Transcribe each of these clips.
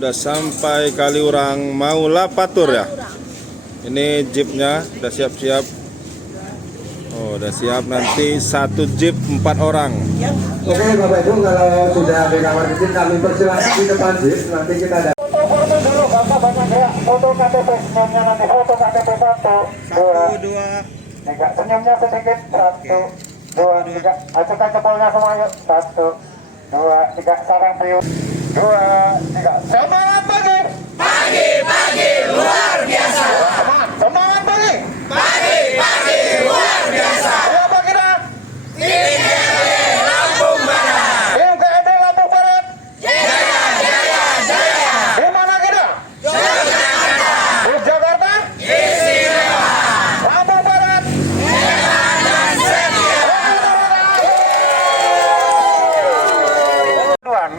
udah sampai Kaliurang mau Lapatur ya. Ini jeepnya udah siap-siap. Oh, udah siap, nanti satu jeep 4 orang. Oke Bapak Ibu, kalau sudah ada kamar kecil kami persilakan di depan jeep. Nanti kita ada. Foto dulu, Bapak banyak gerak. Foto KTP, senyumnya nanti foto KTP 1, 2, 3. Senyumnya sedikit, 1, 2, 3. Ajukan jempolnya semua yuk. 1, 2, 3. Sarang priuk. 2, 3. Semangat pagi. Pagi luar biasa. Semangat pagi. Pagi luar biasa. Siapa kita? TNI Lampung Barat. TNI Lampung Barat. Jaya. Di mana kita? Yogyakarta. Di Jakarta. Istimewa. Lampung Barat. Hebat dan setia.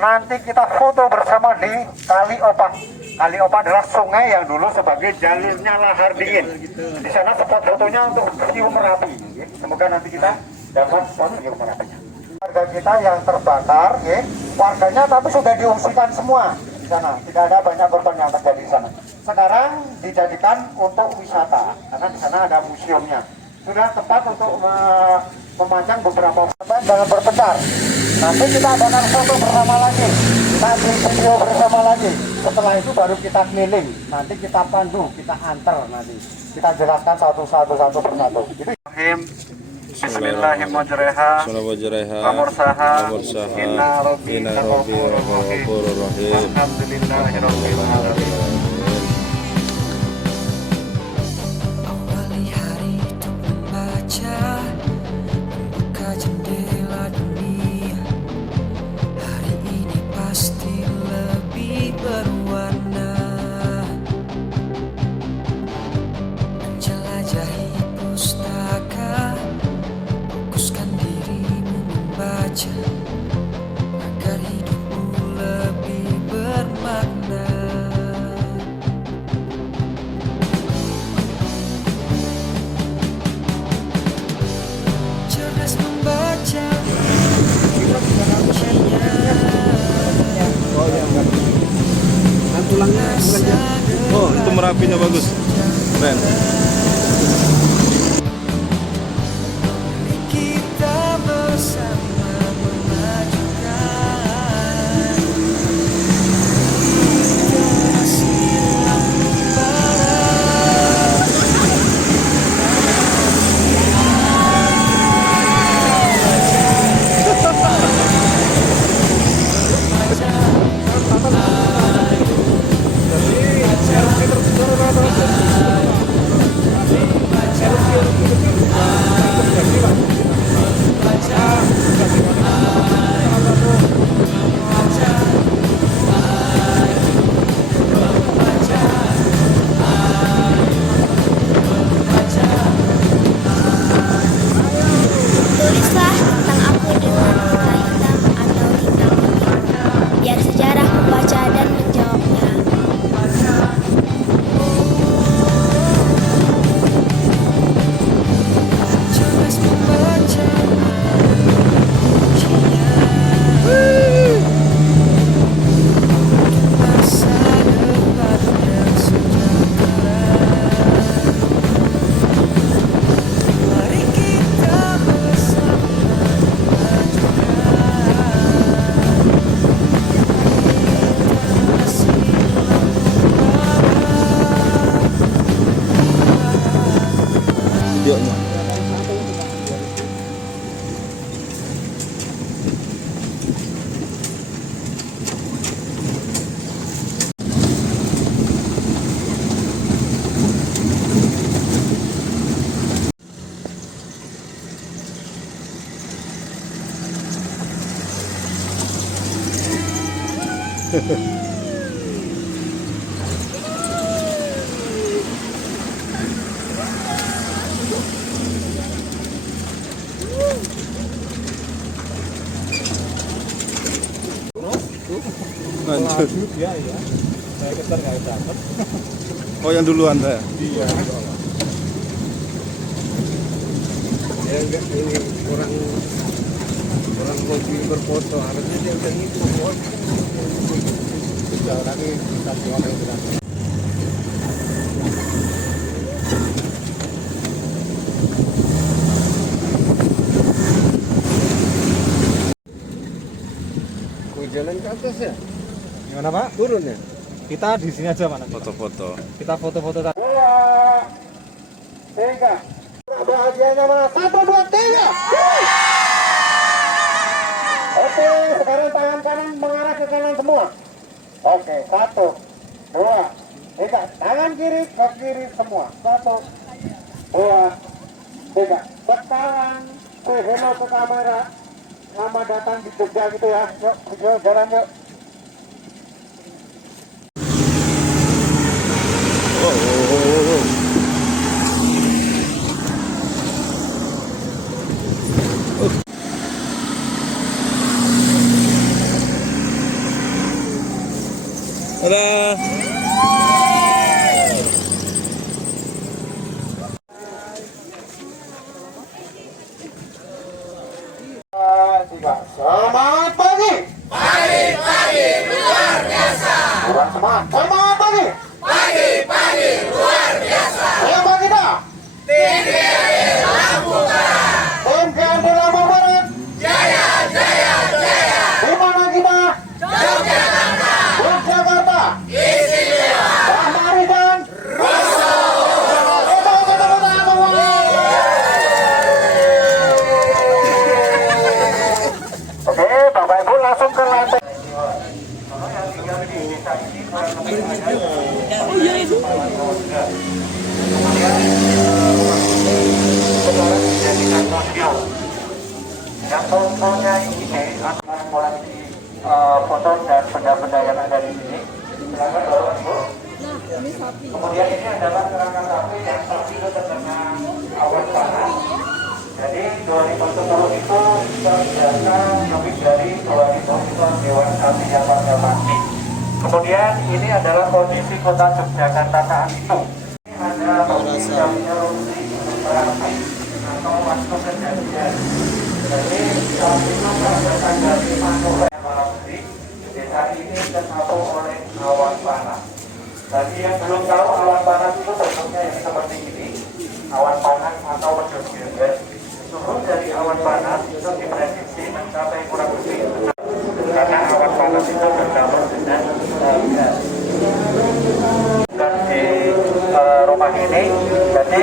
Nanti kita foto bersama di Kali Opak. Kali Opak adalah sungai yang dulu sebagai jalurnya lahar dingin. Di sana spot fotonya untuk Siung Merapi. Semoga nanti kita dapat spot Siung Merapinya. Warga kita yang terbakar, warganya tapi sudah diungsikan semua di sana. Tidak ada banyak korban yang terjadi di sana. Sekarang dijadikan untuk wisata karena di sana ada museumnya. Sudah tepat untuk memanjang beberapa korban jangan berpencar. Nanti kita adakan foto bersama lagi, nanti video bersama lagi. Setelah itu baru kita keliling, nanti kita pandu, kita antar nanti. Kita jelaskan satu persatu. Itu. Bismillahirrahmanirrahim. Amursaha. Inna Rabbi Ghafurur Rahim. Alhamdulillahirabbil alamin. Awali hari untuk membaca, membuka jendela dunia. Hari ini pasti lebih berwarna. Menjelajahi pustaka, fokuskan dirimu membaca, agar hidupmu lebih bermakna. Cerdas membaca, Oh, itu Merapinya bagus. Keren. kita bersama memajukan literasi Lampung Barat. Tulislah tentang aku dengan pita hitam atau hitam putih, biar sejarah membaca dan menjawabnya. Cerdas membaca, masa depan yang sejahtera. Mari kita bersama memajukan literasi Lampung Barat. Yuk. Lanjut. Ya. Saya ketar nggak dapat. Oh, yang duluan saya. Iya. Ya enggak, ini orang hobi berfoto, harusnya dia udah ngikut. Jalan ke atas ya? Gimana Pak? Turun ya? Kita di sini aja Pak nanti. Foto-foto. Kita foto-foto tadi. 2, 3. Bahagianya mana? 1, 2, 3. Oke, sekarang tangan kanan mengarah ke kanan semua. Oke, 1, 2, 3. Tangan kiri ke kiri semua. 1, 2, 3. Sekarang say hello ke kamera. Selamat datang di Jogja gitu ya. Yuk, video jalan yuk. Oh, oh, oh, oh. Dadah. Tiga. Semangat pagi. Pagi-pagi luar biasa. Kurang semangat. Semangat pagi. Pagi-pagi luar biasa. Siapa kita? Tim GLD Lampung Barat. Tim GLD Lampung Barat. Jaya, jaya, jaya. Di mana kita? Yogyakarta. Yogyakarta. Istimewa. Pak Mari dan Rosso. Oke, Bapak Ibu langsung ke lantai. Yang mempunyai ide akan mengoleksi foto dan benda-benda yang ada di sini. Silakan Bapak Ibu. Kemudian ini adalah kerangka sapi yang sapi itu terkena awan panas. Jadi 2010 itu terbiasa lebih dari 2.000 ekor hewan sapi yang pada mati. Kemudian ini adalah kondisi kota Yogyakarta saat itu. Ini ada kondisi erupsi berapi atau waktu kejadian. Jadi saat itu berdasarkan dari Manula yang Malamudi, desa ini tersapu oleh awan panas. Bagi yang belum tahu awan panas itu bentuknya yang seperti ini, awan panas atau mendung geber. Suhu dari awan panas itu diprediksi mencapai kurang lebih 6 karena awan panas itu bercampur dengan gas. Dan di rumah ini, jadi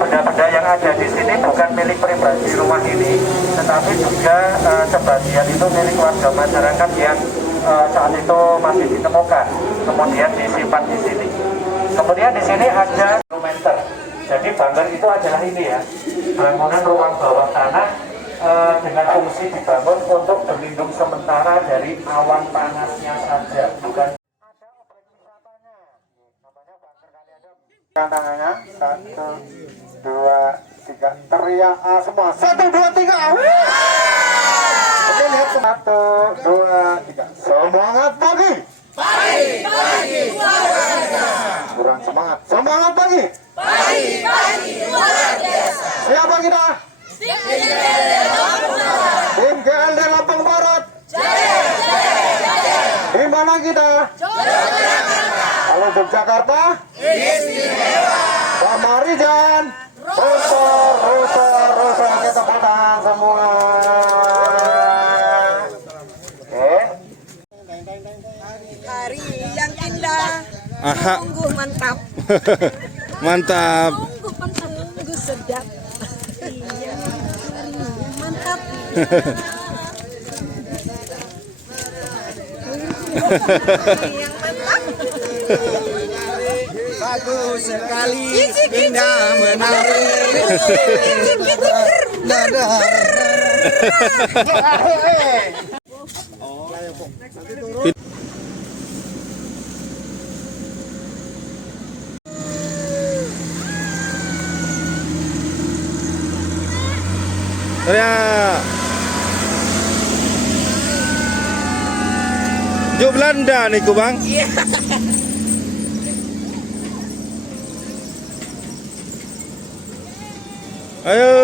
benda-benda yang ada di sini bukan milik pribadi rumah ini, tetapi juga sebagian itu milik warga masyarakat yang saat itu masih ditemukan, kemudian disimpan di sini. Kemudian di sini ada dokumenter. Jadi bunker itu adalah ini ya, bangunan ruang bawah tanah dengan fungsi dibangun untuk berlindung sementara dari awan panasnya saja, bukan. Ada objek wisatanya, namanya bunker kali ada. Tangannya 1, 2, 3, teriak semua 1, 2, 3. Oke, lihat 1, 2, 3. Semangat pagi. Pagi-pagi luar biasa. Kurang semangat. Semangat pagi. Pagi-pagi luar biasa. Siapa kita? Tim GLD Lampung Barat. Tim GLD Lampung Barat. Jaya, jaya, jaya. Di mana kita? Yogyakarta. Kalau Yogyakarta, Istimewa. Pak Marijan, Rosa, kita tepuk tangan semua. Oke. Hari yang indah, Aha. sungguh mantap, Mantap. sungguh sedap. Iya, mantap. Yang mantap. Bagus sekali, indah menarik. Ya. Jo Belanda nih ku Bang. Ayo.